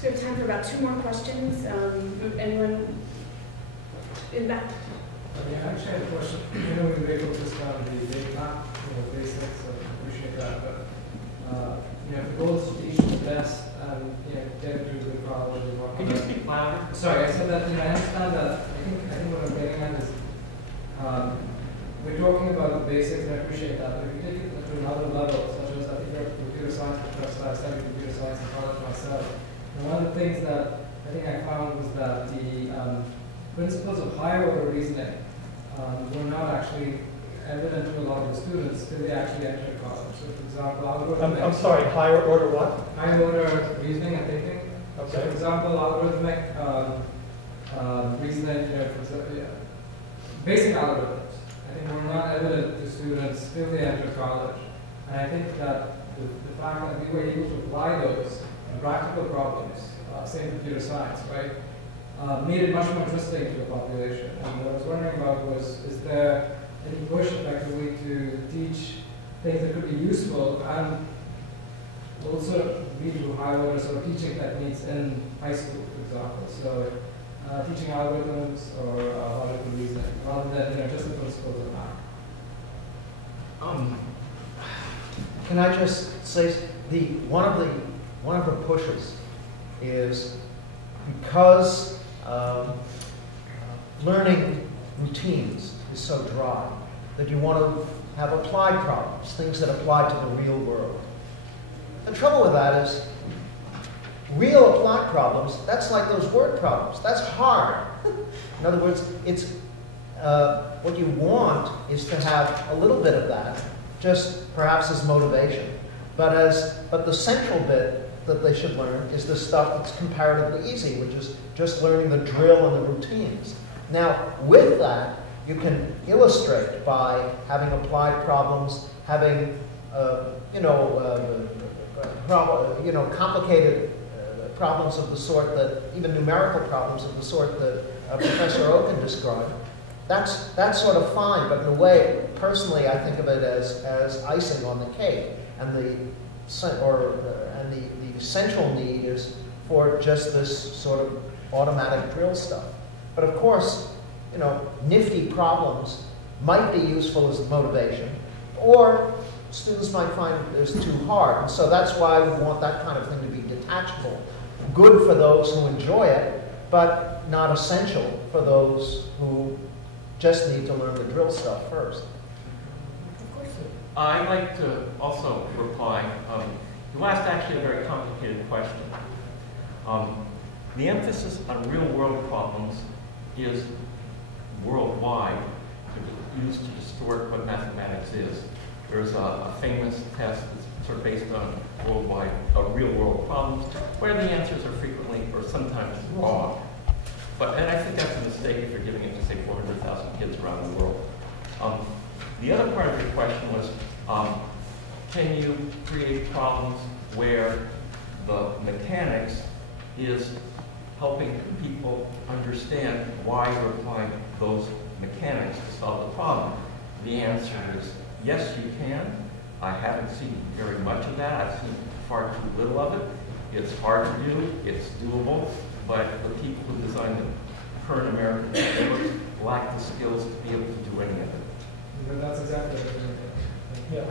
So we have time for about 2 more questions. Anyone in the back? Yeah, I actually had a question. You know, we were focused on the basics, so I appreciate that. But you know, if the goal is to teach the best and get into a good college. Can you speak louder? Sorry, I said that. I understand that. I think what I'm getting at is we're talking about the basics, and I appreciate that. But if you take it to another level, such as I think you're a computer science professor, I studied computer science in college myself. And one of the things that I think I found was that the principles of higher order reasoning were not actually evident to a lot of the students till they actually entered college. So, for example, algorithmic. I'm sorry, higher order what? Higher order reasoning and thinking. Okay. So, for example, algorithmic reasoning, basic algorithms, I think were not evident to students till they entered college. And I think that the fact that we were able to apply those in practical problems, say in computer science, right, made it much more interesting to the population. And what I was wondering about was, is there any push effectively to teach things that could be useful and also lead to higher order sort of teaching techniques in high school, for example? So teaching algorithms or logical reasoning, rather than just the principles of math. Can I just say one of the pushes is because learning routines is so dry that you want to have applied problems, things that apply to the real world. The trouble with that is real applied problems, that's like those word problems. That's hard. In other words, it's what you want is to have a little bit of that, just perhaps as motivation. But the central bit that they should learn is the stuff that's comparatively easy, which is just learning the drill and the routines. Now, with that, you can illustrate by having applied problems, having complicated problems of the sort that, even numerical problems of the sort that Professor Ocken described. That's sort of fine, but in a way, personally, I think of it as icing on the cake, and the central need is for just this sort of automatic drill stuff. But of course, nifty problems might be useful as motivation, or students might find it's too hard. And so that's why we want that kind of thing to be detachable. Good for those who enjoy it, but not essential for those who just need to learn the drill stuff first. I'd like to also reply. You asked actually a very complicated question. The emphasis on real-world problems is worldwide, used to distort what mathematics is. There's a famous test that's sort of based on worldwide, real-world problems, where the answers are frequently or sometimes wrong. And I think that's a mistake if you're giving it to, say, 400,000 kids around the world. The other part of your question was, can you create problems where the mechanics is helping people understand why you're applying those mechanics to solve the problem? The answer is yes, you can. I haven't seen very much of that. I've seen far too little of it. It's hard to do. It's doable. But the people who designed the current American frameworks lack the skills to be able to do any of it. But that's exactly what we're doing. Yeah,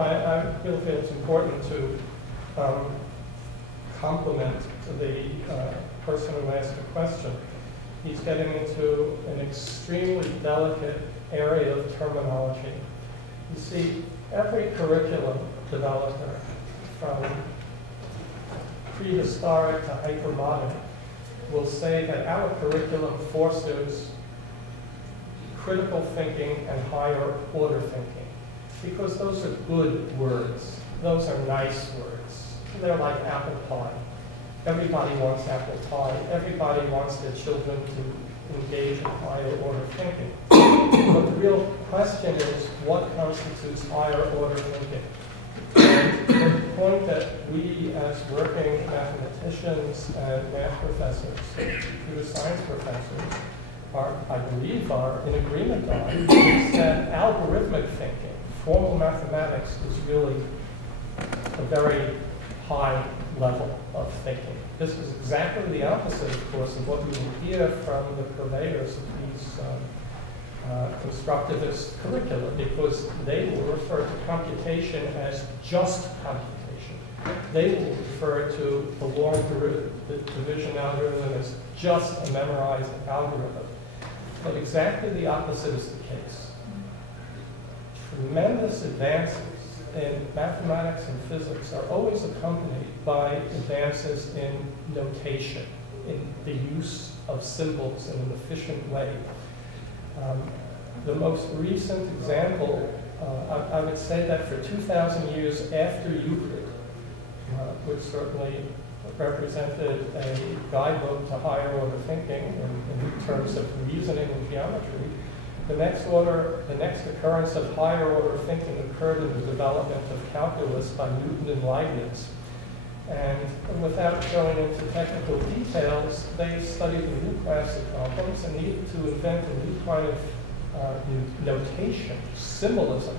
I feel it's important to compliment the person who asked the question. He's getting into an extremely delicate area of terminology. You see, every curriculum developer, from prehistoric to hypermodern, will say that our curriculum fosters critical thinking and higher order thinking, because those are good words. Those are nice words. They're like apple pie. Everybody wants apple pie. Everybody wants their children to engage in higher order thinking. But the real question is, what constitutes higher order thinking? And the point that we, as working mathematicians and math professors, computer science professors, I believe are in agreement on, is that algorithmic thinking, formal mathematics, is really a very high level of thinking. This is exactly the opposite, of course, of what we will hear from the purveyors of these constructivist curricula, because they will refer to computation as just computation. They will refer to the long division algorithm as just a memorized algorithm. But exactly the opposite is the case. Tremendous advances in mathematics and physics are always accompanied by advances in notation, in the use of symbols in an efficient way. The most recent example, I would say that for 2,000 years after Euclid, which certainly represented a guidebook to higher order thinking in terms of reasoning and geometry, the next occurrence of higher order thinking occurred in the development of calculus by Newton and Leibniz. And without going into technical details, they studied a new class of problems and needed to invent a new kind of notation, symbolism,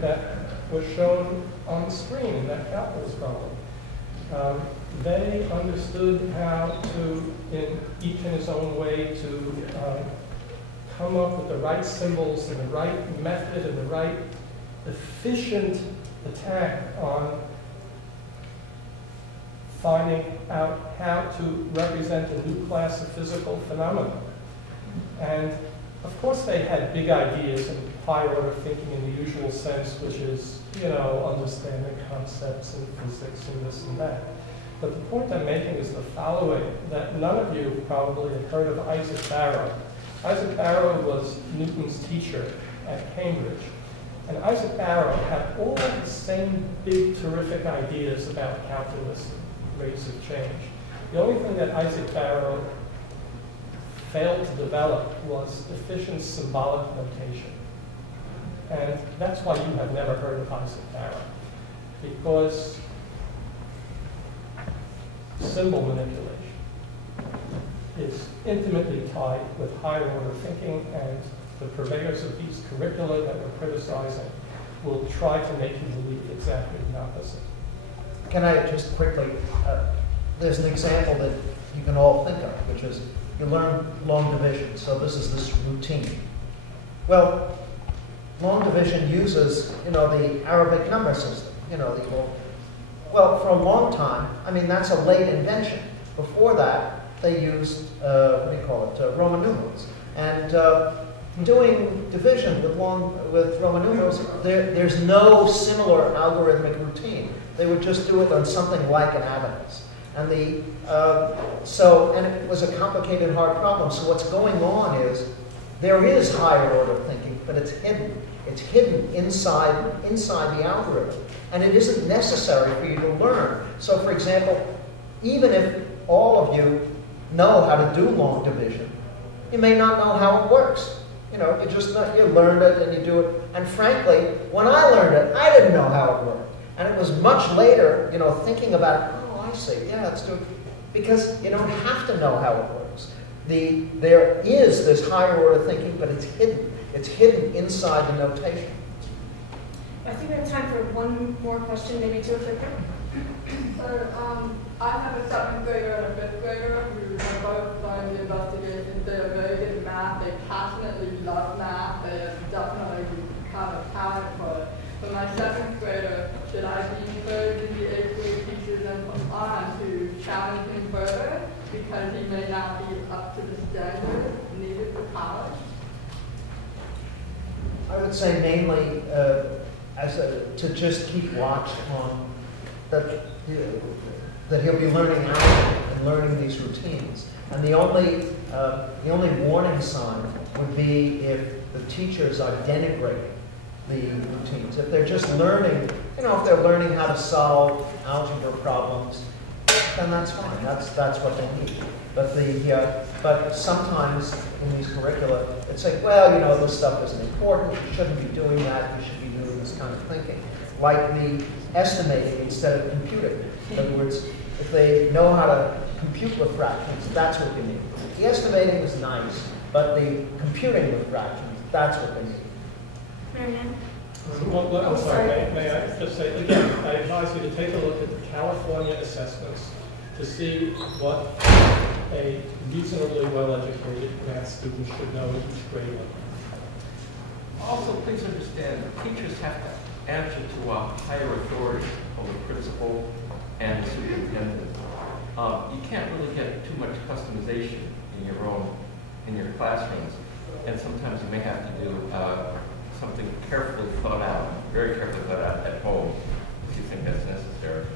that was shown on the screen in that calculus problem. They understood how to, each in his own way, to come up with the right symbols and the right method and the right efficient attack on finding out how to represent a new class of physical phenomena. And of course they had big ideas and higher order thinking in the usual sense, which is, understanding concepts and physics and this and that. But the point I'm making is the following, that none of you probably have heard of Isaac Barrow. Isaac Barrow was Newton's teacher at Cambridge. And Isaac Barrow had all the same big, terrific ideas about calculus and rates of change. The only thing that Isaac Barrow failed to develop was efficient symbolic notation. And that's why you have never heard of Isaac Barrow, because symbol manipulation is intimately tied with higher order thinking, and the purveyors of these curricula that we're criticizing will try to make you believe exactly the opposite. Can I just quickly, there's an example that you can all think of, which is you learn long division, so this is this routine. Well, long division uses, the Arabic number system, well, for a long time, that's a late invention. Before that, they used, Roman numerals. And doing division with Roman numerals, there's no similar algorithmic routine. They would just do it on something like an abacus. And and it was a complicated, hard problem. So what's going on is there is higher order thinking, but it's hidden. It's hidden inside the algorithm. And it isn't necessary for you to learn. So for example, even if all of you know how to do long division, you may not know how it works. You learned it and you do it. And frankly, when I learned it, I didn't know how it worked. And it was much later, thinking about, oh, I see, yeah, let's do it. Because you don't have to know how it works. There is this higher order thinking, but it's hidden. It's hidden inside the notation. I think we have time for one more question, maybe two if they're quick. So I have a 7th grader and a 5th grader who are both learning the investigation. They're very good at math. They passionately love math. They definitely have a talent for it. For my 7th grader, should I be encouraging the 8th grade teachers and on to challenge him further because he may not be up to the standard needed for college? I would say mainly to just keep watch on that he'll be learning algebra and learning these routines. And the only warning sign would be if the teachers are denigrating the routines. If they're just learning, if they're learning how to solve algebra problems, then that's fine. That's what they need. But sometimes in these curricula, it's like, well, this stuff isn't important. You shouldn't be doing that. You should be doing this kind of thinking, like the estimating instead of computing. In other words, if they know how to compute with fractions, that's what you need. The estimating is nice, but the computing with fractions, that's what they need. Marianne? I'm sorry, may I just say, again, I advise you to take a look at the California assessments to see what a reasonably well-educated math student should know at each grade level. Also, please understand, teachers have to answer to a higher authority of the principal and the superintendent. You can't really get too much customization in your classrooms, and sometimes you may have to do something carefully thought out, very carefully thought out at home, if you think that's necessary.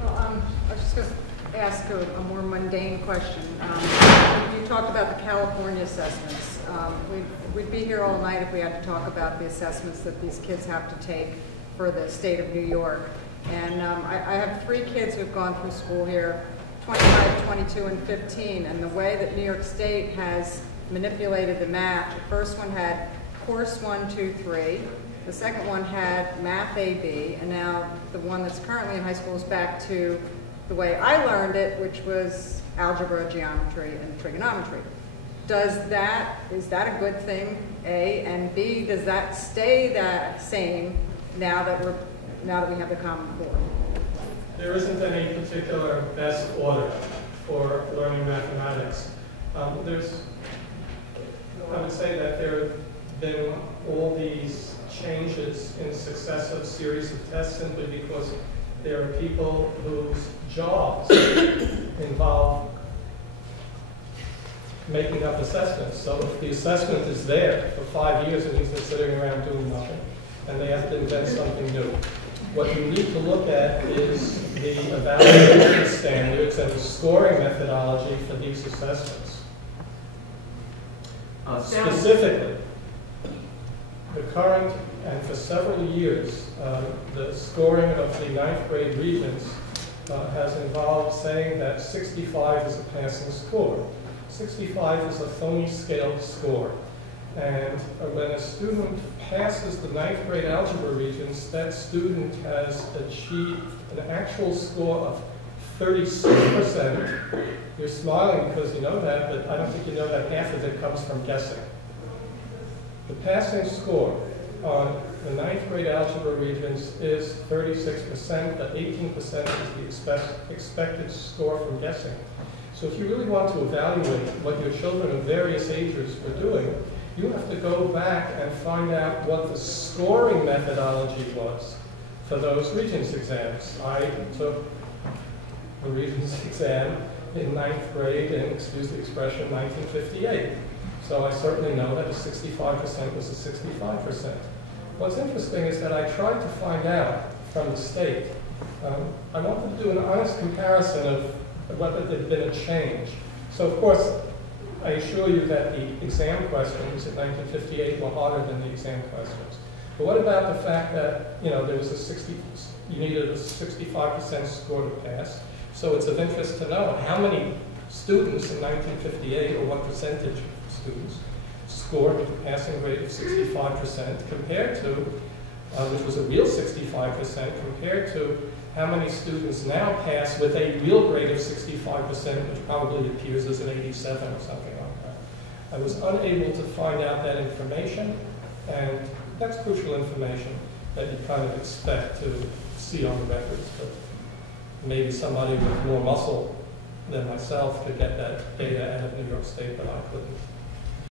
Well, I was just going to ask a more mundane question. You talked about the California assessments. We'd be here all night if we had to talk about the assessments that these kids have to take for the state of New York. And I have 3 kids who've gone through school here, 25, 22, and 15. And the way that New York State has manipulated the math, the first one had course 1, 2, 3. The second one had math AB, and now the one that's currently in high school is back to the way I learned it, which was algebra, geometry, and trigonometry. Is that a good thing, A? And B, does that stay that same now that we have the Common Core? There isn't any particular best order for learning mathematics. I would say that there have been all these changes in successive series of tests simply because there are people whose jobs involve making up assessments. So if the assessment is there for 5 years and he's been sitting around doing nothing, and they have to invent something new, what you need to look at is the evaluation standards and the scoring methodology for these assessments. Specifically, the current, and for several years, the scoring of the 9th grade regents has involved saying that 65 is a passing score. 65 is a phony scale score. And when a student passes the 9th grade algebra regents, that student has achieved an actual score of 36%. You're smiling because you know that, but I don't think you know that half of it comes from guessing. The passing score on the 9th grade algebra regents is 36%, but 18% is the expected score from guessing. So if you really want to evaluate what your children of various ages were doing, you have to go back and find out what the scoring methodology was for those Regents exams. I took the Regents exam in 9th grade in, excuse the expression, 1958. So I certainly know that a 65% was a 65%. What's interesting is that I tried to find out from the state. I wanted to do an honest comparison of whether there had been a change. So of course, I assure you that the exam questions in 1958 were harder than the exam questions. But what about the fact that, there was you needed a 65% score to pass? So it's of interest to know how many students in 1958, or what percentage of students, scored with a passing grade of 65% compared to, which was a real 65%, compared to how many students now pass with a real grade of 65%, which probably appears as an 87 or something like that. I was unable to find out that information, and that's crucial information that you kind of expect to see on the records, but maybe somebody with more muscle than myself could get that data out of New York State, but I couldn't.